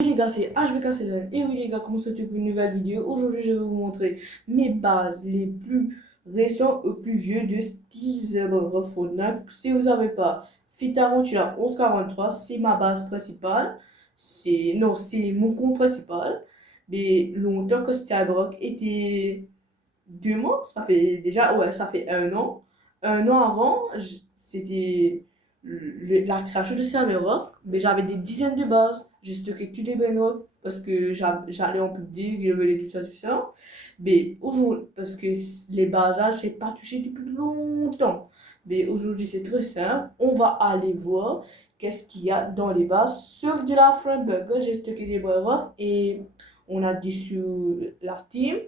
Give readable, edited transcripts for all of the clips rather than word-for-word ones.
Les gars, c'est HVK7 et oui les gars, comment ça pour une nouvelle vidéo? Aujourd'hui, je vais vous montrer mes bases les plus récents aux plus vieux de style Zebra Fortnite. Si vous savez pas, Fitarantia 1143, c'est ma base principale. C'est mon compte principal. Mais longtemps que Skyblock était 2 mois, ça fait déjà, ouais, ça fait 1 an. 1 an avant, c'était la création de Serverrock, mais j'avais des dizaines de bases. J'ai stocké toutes les brainrock parce que j'allais en public, je voulais tout ça, tout ça. Mais aujourd'hui, parce que les bases, j'ai pas touché depuis longtemps. Mais aujourd'hui, c'est très simple. On va aller voir qu'est-ce qu'il y a dans les bases, sauf de la Framebug. J'ai stocké des brainrock et on a dissous la team.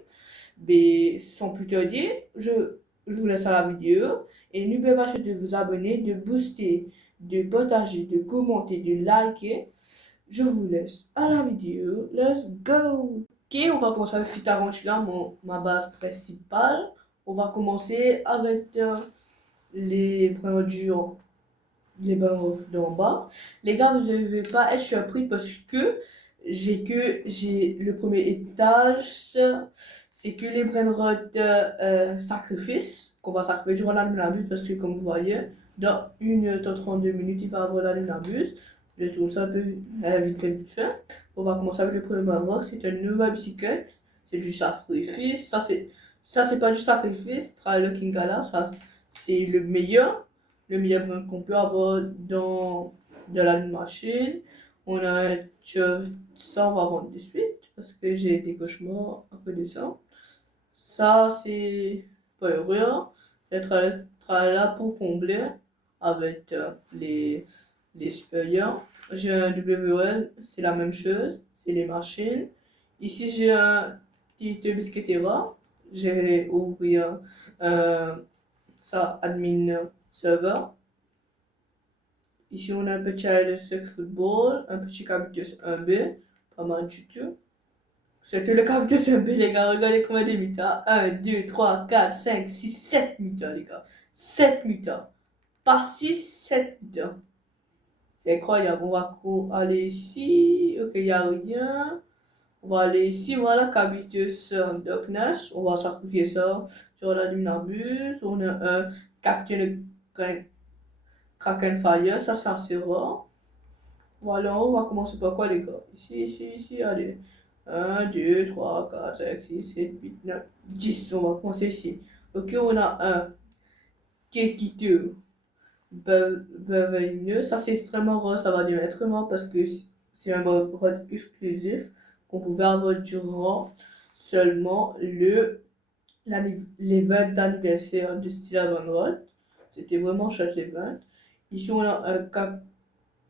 Mais sans plus tarder, je vous laisse à la vidéo et n'oubliez pas de vous abonner, de booster, de partager, de commenter, de liker. Je vous laisse à la vidéo. Let's go! Ok, on va commencer avec Fitarantula, ma base principale. On va commencer avec les bras les barreaux d'en bas. Les gars, vous ne devez pas être surpris parce que j'ai le premier étage, c'est que les brainrots sacrifice qu'on va sacrifier durant la lunabuse parce que comme vous voyez, dans 1 h 32 il va avoir la lunabuse. Je tourne ça un peu vite fait. On va commencer avec le premier brainrot, c'est un nouveau psychiatre, c'est du sacrifice. Ça c'est pas du sacrifice, Trial King Gala, ça c'est le meilleur brand qu'on peut avoir dans la machine. On a ça, on va vendre de suite parce que j'ai des cauchemars un peu de ça. Ça, c'est pas heureux. Être là pour combler avec les supérieurs. J'ai un WL, c'est la même chose, c'est les machines. Ici, j'ai un petit biscuitera. J'ai ouvrir ça, admin server. Ici, on a un petit Sex Football, un petit Cactus 1B, pas mal du tout. C'était le Cactus 1B, les gars. Regardez combien de mutants. 1, 2, 3, 4, 5, 6, 7 mutants, les gars. 7 mutants. Pas 6, 7 mutants. C'est incroyable. On va aller ici. Ok, il n'y a rien. On va aller ici. Voilà, Cactus Darkness. On va sacrifier ça sur la Luminabuse. On a un Captain Kraken Fire. Ça sera. Voilà, on va commencer par quoi, les gars? Ici, allez. 1, 2, 3, 4, 5, 6, 7, 8, 9, 10. On va commencer ici. Ok, on a un Kekito Beverly. Ça, c'est extrêmement rare. Ça va devenir extrêmement parce que c'est un mode exclusif qu'on pouvait avoir durant seulement l'event d'anniversaire de Style Avant C'était vraiment chouette l'event. Ici, on a un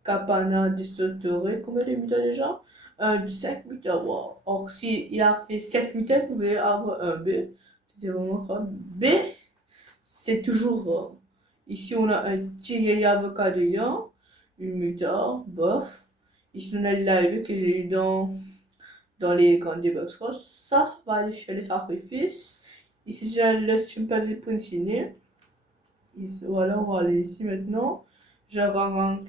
Capana Destructoré. Combien de mutants déjà? 5 mutants. Wow. Or, s'il a fait 7 mutants, il pouvait avoir un B. C'était vraiment grave. B, c'est toujours rare. Ici, on a un Tigre Avocat de Yan, une mutant, bof. Ici, on a le live que j'ai eu dans les grandes box cross. Ça va aller chez les sacrifices. Ici, j'ai le chimpanzé princiné. Voilà, on va aller ici maintenant. J'avance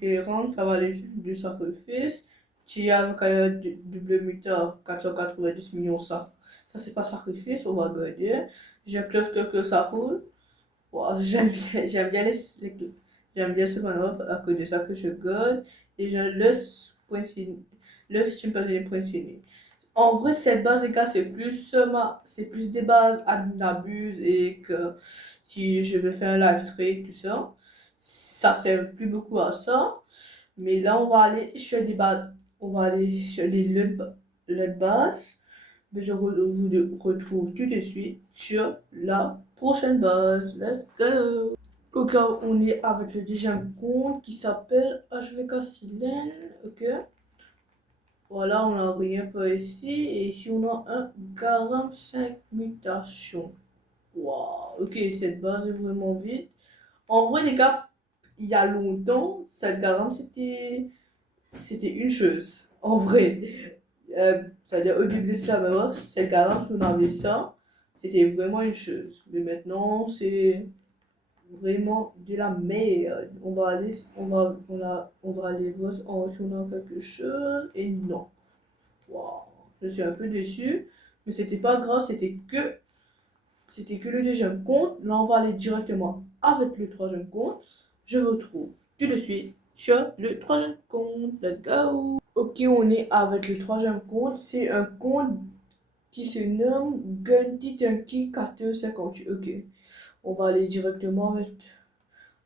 ça va aller du sacrifice. Tu as un double mutant 490 millions, ça c'est pas sacrifice, on va garder. J'ai que ça roule. Wow, j'aime bien ce manœuvre à cause de ça que je garde. Et j'ai le chimpanzé poinçonné. En vrai, cette base, les gars, c'est plus des bases abuse et que si je veux faire un live trade, tout ça, ça sert plus beaucoup à ça. Mais là, on va aller sur des bases, on va aller sur les bases. Mais vous retrouve tout de suite sur la prochaine base. Let's go! Ok, on est avec le deuxième compte qui s'appelle HVK Silène. Ok. Voilà, on a rien par ici. Et ici, on a un 45 mutations. Waouh, ok, cette base est vraiment vite. En vrai, les gars, il y a longtemps, cette gamme, c'était une chose. En vrai. C'est-à-dire, au début de ça, cette gamme, si on avait ça, c'était vraiment une chose. Mais maintenant, c'est vraiment de la merde. On va aller voir si on a quelque chose. Et non. Waouh, je suis un peu déçu, mais c'était pas grave, c'était que le deuxième compte. Là, on va aller directement avec le troisième compte. Je vous retrouve tout de suite sur le troisième compte. Let's go! Ok, on est avec le troisième compte. C'est un compte qui se nomme Gunty Tunky 1458. Ok, on va aller directement avec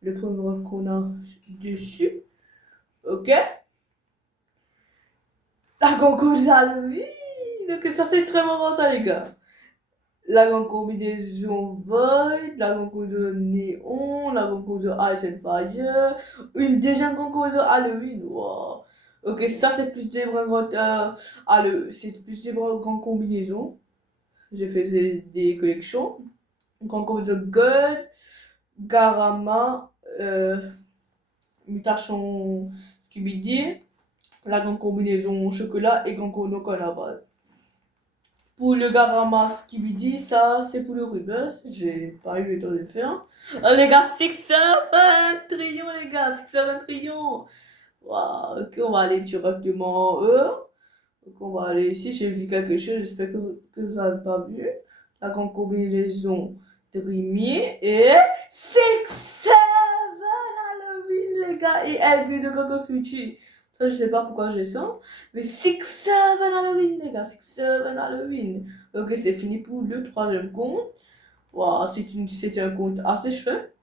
le premier qu'on a dessus. Ok, la Goncosa, oui! Donc, ça, c'est extrêmement marrant, ça, les gars. La grande combinaison Void, la grande combinaison Néon, la grande combinaison Ice and Fire, une deuxième grande combinaison Halloween. Wow. Ok, ça c'est plus des grandes, c'est plus des grandes combinaisons. J'ai fait des collections. Grande combinaison God, Garama, Mutation Skibidi, la grande combinaison chocolat et grande combinaison carnaval. Pour le Garama Skibidi, ça c'est pour le Rubus. J'ai pas eu le temps de le faire. Les gars, 6-7 trillions, les gars, 6-7 trillions. Wow, ok, on va aller directement en eux. Donc on va aller ici. J'ai vu quelque chose, j'espère que vous n'avez pas vu. La grande combinaison Dreamy et 6-7 Halloween, les gars. Et Elgue de Coco Switchy. Ça, je sais pas pourquoi j'ai ça. Mais 6-7 Halloween, les gars. 6-7 Halloween. Ok, c'est fini pour le troisième compte. Wow, c'était un compte assez chouette.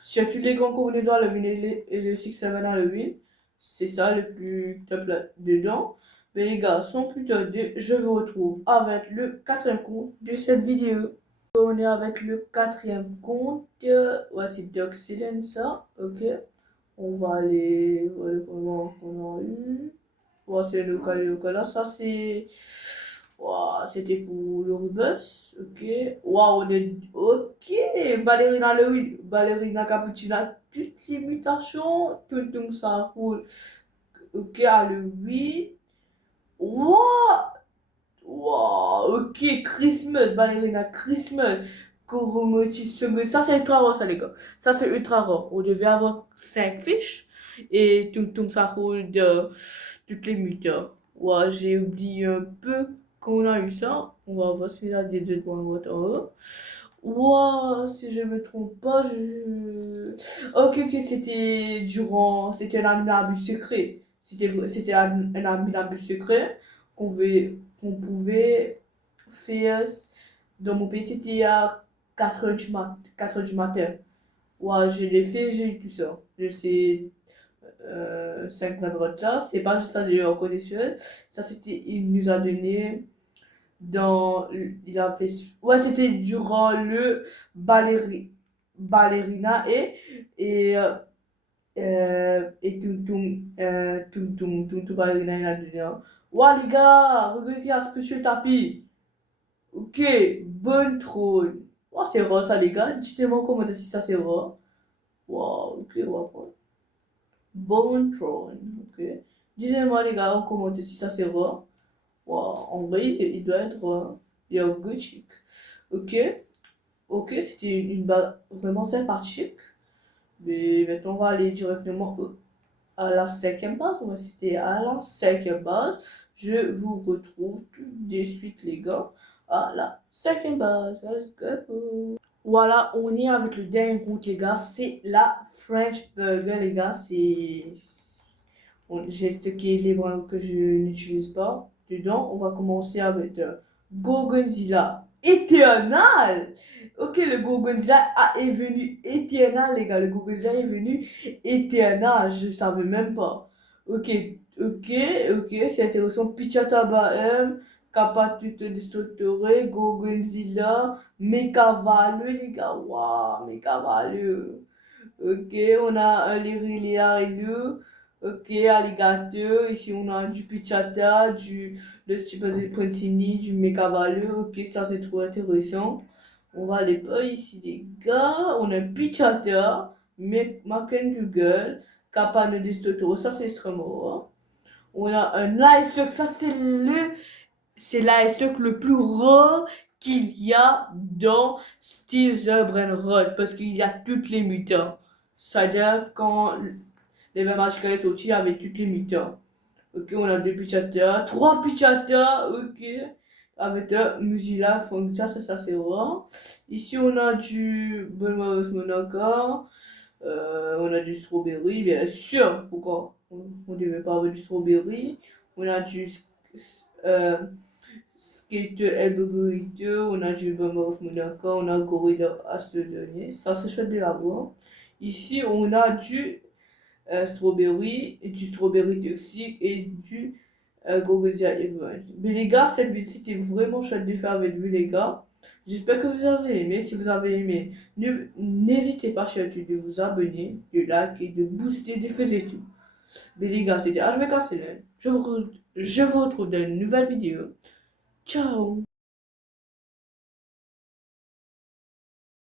Sur tous les grands combinaisons Halloween et le 6-7 Halloween. C'est ça le plus top là-dedans. Mais les gars, sans plus tarder, je vous retrouve avec le quatrième compte de cette vidéo. On est avec le quatrième compte. Ouais, c'est Doxylen, ça. Ok. On va aller. Voilà comment on a eu. Ouais, c'est le Ocala. Ça, c'est. Wow, c'était pour le Rubus. Ok. Waouh, on est. Ok. Ballerina Halloween. Ballerina Cappuccina. Toutes les mutations. Tout ça roule. Ok, Halloween. Wow. Wow, ok, Christmas, Ballerina Christmas, Koromochi Sungo. Ça, c'est ultra rare, ça, les gars. Ça, c'est ultra rare. On devait avoir 5 fiches. Et tout ça roule de toutes les muteurs. Ouais, j'ai oublié un peu qu'on a eu ça. On va voir celui-là des deux points en haut. Wow, si je me trompe pas, Ok, ok, c'était un abus secret. C'était un abus secret qu'on pouvait faire. Dans mon pays, c'était à 4 heures du matin. Ouais, je l'ai fait, j'ai eu tout ça. Je sais, 5 points de retard. C'est pas juste ça, j'ai eu encore des choses. Ça, c'était, il nous a donné il a fait, ouais, c'était durant le ballerina et Tung ballerina il a donné. Ouais, les gars, regardez qui a ce petit tapis. Ok, bonne trône. Oh, c'est rare ça, les gars. Dites-moi comment si ça c'est rare. Wow, ok, on va prendre. Bonne trône, ok. Dites-moi, les gars, en commentaire si ça c'est rare. Wow, en vrai, il doit être. Il est un good chic. Ok, ok, c'était une base vraiment sympathique. Mais maintenant, on va aller directement à la cinquième base. Ouais, c'était à la cinquième base. Je vous retrouve tout de suite, les gars, à la cinquième base. Let's go. Voilà, on est avec le dernier route, les gars. C'est la French Burger, les gars. J'ai stocké les bras que je n'utilise pas dedans. On va commencer avec Gorgonzola éternel. Ok, le Gorgonzola est venu éternel, les gars. Le Gorgonzola est venu éternel. Je savais même pas. Ok, ok, ok. C'est intéressant. Pichata Bahem, Kapatute Distrutore, Gorgonzola, Mekavalu, les gars. Waouh, Mekavalu. Ok, on a un Lirilia Relu. Ok, alligator. Ici, on a du pichata, le Stipazé Pontini, du Mekavalu. Ok, ça, c'est trop intéressant. On va aller pas ici, les gars. On a un pichata, Maken du gueule, Capano de Stotoro. Ça, c'est extrêmement rare. On a un Icehook. Ça, c'est l'icehook le plus rare qu'il y a dans Steel's Brainrot. Parce qu'il y a toutes les mutants. C'est-à-dire, quand les mêmes magiques sont sortis, il y avait toutes les mutants. Ok, on a deux pichata, trois pichata, ok. Avec un Mozilla Fonta, ça c'est rare. Ici on a du Bonne Monaca, on a du strawberry, bien sûr. Pourquoi on devait pas avoir du strawberry? On a du euh, Skater Elbow Burrito, on a du Bonne Monaca, on a Gorilla Astrozonie. Ça c'est chouette de l'avoir. Ici on a du strawberry, du strawberry toxique et du Gogodia Event. Mais les gars, cette vidéo c'était vraiment chouette de faire avec vous les gars. J'espère que vous avez aimé. Si vous avez aimé, n'hésitez pas surtout de vous abonner, de liker, de booster, de faire tout. Mais les gars, c'était HVK Célène. Je vous retrouve dans une nouvelle vidéo. Ciao!